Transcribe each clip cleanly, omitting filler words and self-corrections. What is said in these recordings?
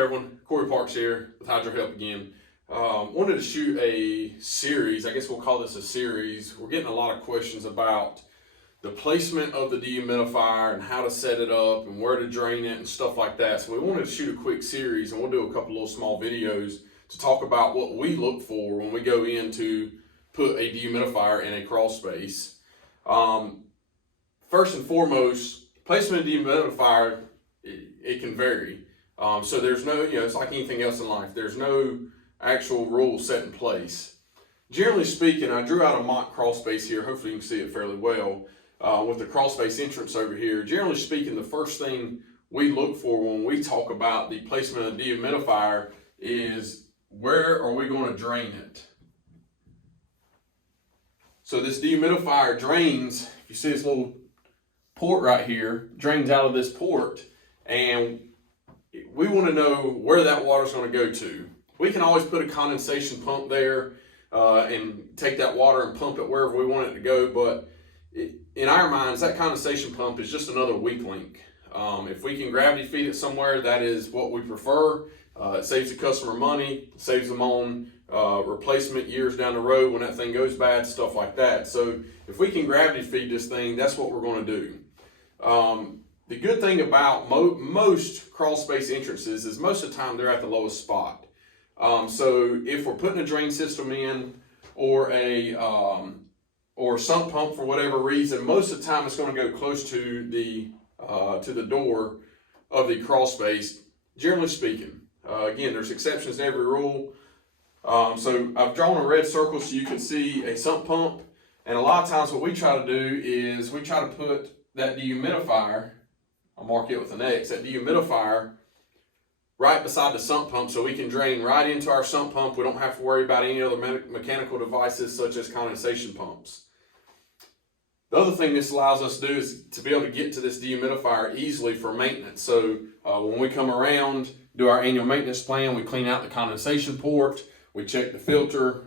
everyone? Corey Parks here with Hydro Help again. Wanted to shoot a series. I guess we'll call this a series. We're getting a lot of questions about the placement of the dehumidifier and how to set it up and where to drain it and stuff like that. So we wanted to shoot a quick series, and we'll do a couple little small videos to talk about what we look for when we go in to put a dehumidifier in a crawl space. First and foremost, placement of dehumidifier, it can vary. So there's no, it's like anything else in life. There's no actual rule set in place. Generally speaking, I drew out a mock crawl space here. Hopefully you can see it fairly well with the crawl space entrance over here. Generally speaking, the first thing we look for when we talk about the placement of the dehumidifier is where are we going to drain it? So this dehumidifier drains, if you see this little port right here, drains out of this port, and we want to know where that water is going to go to. We can always put a condensation pump there and take that water and pump it wherever we want it to go, but in our minds, that condensation pump is just another weak link. If we can gravity feed it somewhere, that is what we prefer. It saves the customer money, saves them on replacement years down the road when that thing goes bad, stuff like that. So if we can gravity feed this thing, that's what we're going to do. The good thing about most crawl space entrances is most of the time they're at the lowest spot. So if we're putting a drain system in or a sump pump for whatever reason, most of the time it's going to go close to the door of the crawl space, generally speaking. Again, there's exceptions to every rule. So I've drawn a red circle so you can see a sump pump. And a lot of times what we try to do is we try to put that dehumidifier, I'll mark it with an X, that dehumidifier right beside the sump pump so we can drain right into our sump pump. We don't have to worry about any other mechanical devices such as condensation pumps. The other thing this allows us to do is to be able to get to this dehumidifier easily for maintenance. So when we come around, do our annual maintenance plan, we clean out the condensation port, we check the filter,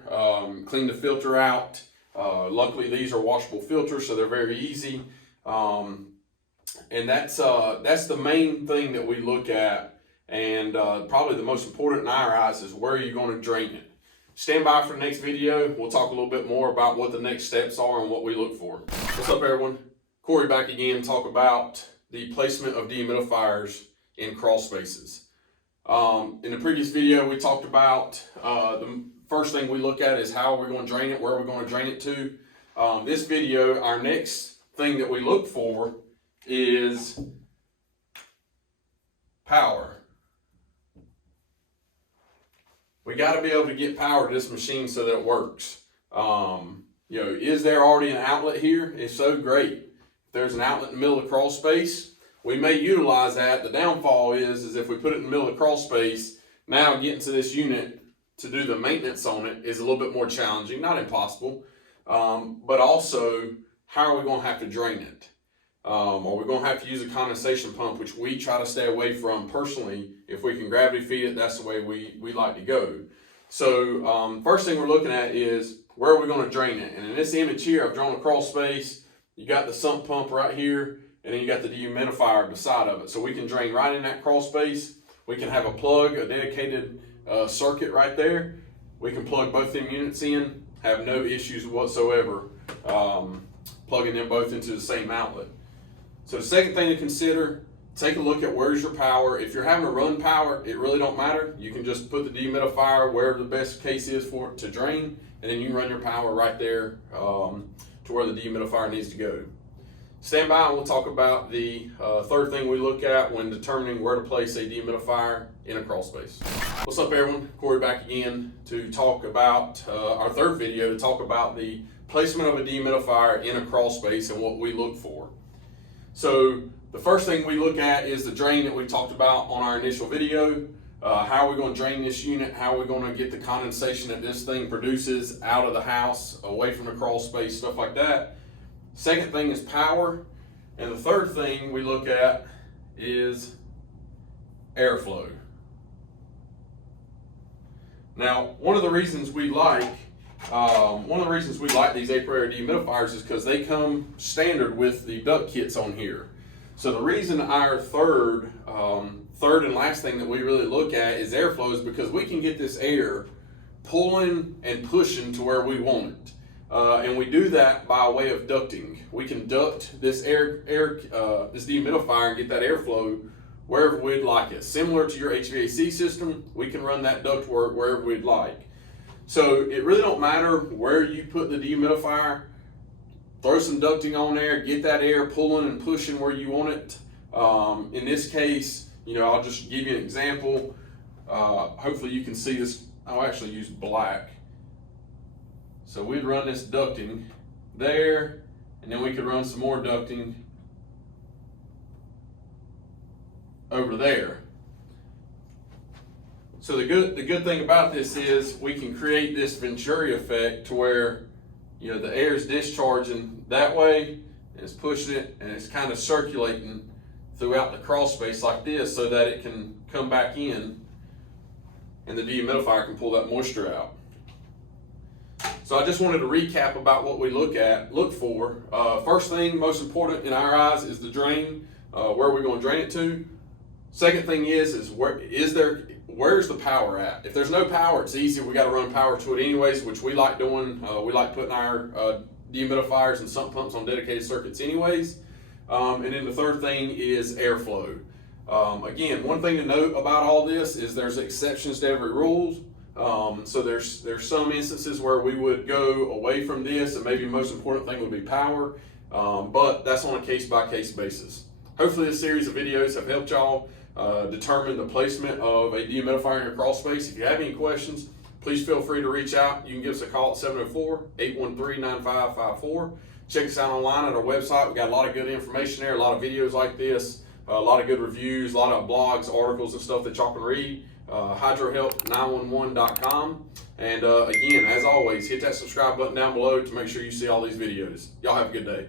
clean the filter out. Luckily these are washable filters, so they're very easy. And that's the main thing that we look at, and probably the most important in our eyes is where you're going to drain it. Stand by for the next video. We'll talk a little bit more about what the next steps are and what we look for. What's up, everyone? Corey back again to talk about the placement of dehumidifiers in crawl spaces. In the previous video, we talked about the first thing we look at is how we're going to drain it, where we're going to drain it to. This video, our next thing that we look for is power. We got to be able to get power to this machine so that it works. Is there already an outlet here? If so, great. If there's an outlet in the middle of the crawl space, we may utilize that. The downfall is if we put it in the middle of the crawl space, now getting to this unit to do the maintenance on it is a little bit more challenging, not impossible, but also how are we going to have to drain it? Are we going to have to use a condensation pump, which we try to stay away from personally. If we can gravity feed it, that's the way we like to go. So first thing we're looking at is where are we going to drain it? And in this image here, I've drawn a crawl space. You got the sump pump right here, and then you got the dehumidifier beside of it. So we can drain right in that crawl space. We can have a plug, a dedicated circuit right there. We can plug both them units in, have no issues whatsoever plugging them both into the same outlet. So the second thing to consider, take a look at where's your power. If you're having to run power, it really don't matter. You can just put the dehumidifier wherever the best case is for it to drain, and then you can run your power right there to where the dehumidifier needs to go. Stand by and we'll talk about the third thing we look at when determining where to place a dehumidifier in a crawl space. What's up, everyone? Corey back again to talk about our third video, to talk about the placement of a dehumidifier in a crawl space and what we look for. So the first thing we look at is the drain that we talked about on our initial video. How are we going to drain this unit? How are we going to get the condensation that this thing produces out of the house, away from the crawl space, stuff like that. Second thing is power. And the third thing we look at is airflow. Now, one of the reasons we like these Apriaire dehumidifiers is because they come standard with the duct kits on here. So the reason our third and last thing that we really look at is airflow is because we can get this air pulling and pushing to where we want it. And we do that by way of ducting. We can duct this this dehumidifier and get that airflow wherever we'd like it. Similar to your HVAC system, we can run that ductwork wherever we'd like. So it really don't matter where you put the dehumidifier. Throw some ducting on there, get that air pulling and pushing where you want it. In this case, I'll just give you an example. Hopefully you can see this. I'll actually use black. So we'd run this ducting there, and then we could run some more ducting over there. So the good thing about this is we can create this Venturi effect to where the air is discharging that way, and it's pushing it, and it's kind of circulating throughout the crawl space like this so that it can come back in and the dehumidifier can pull that moisture out. So I just wanted to recap about what we look for. First thing, most important in our eyes, is the drain. Where are we going to drain it to? Second thing is where's the power at? If there's no power, it's easy. We got to run power to it anyways, which we like doing. We like putting our dehumidifiers and sump pumps on dedicated circuits anyways. And then the third thing is airflow. Again, one thing to note about all this is there's exceptions to every rule. So there's some instances where we would go away from this, and maybe the most important thing would be power, but that's on a case-by-case basis. Hopefully this series of videos have helped y'all determine the placement of a dehumidifier in your crawl space. If you have any questions, please feel free to reach out. You can give us a call at 704-813-9554. Check us out online at our website. We've got a lot of good information there, a lot of videos like this, a lot of good reviews, a lot of blogs, articles, and stuff that y'all can read. hydrohelp911.com. And again, as always, hit that subscribe button down below to make sure you see all these videos. Y'all have a good day.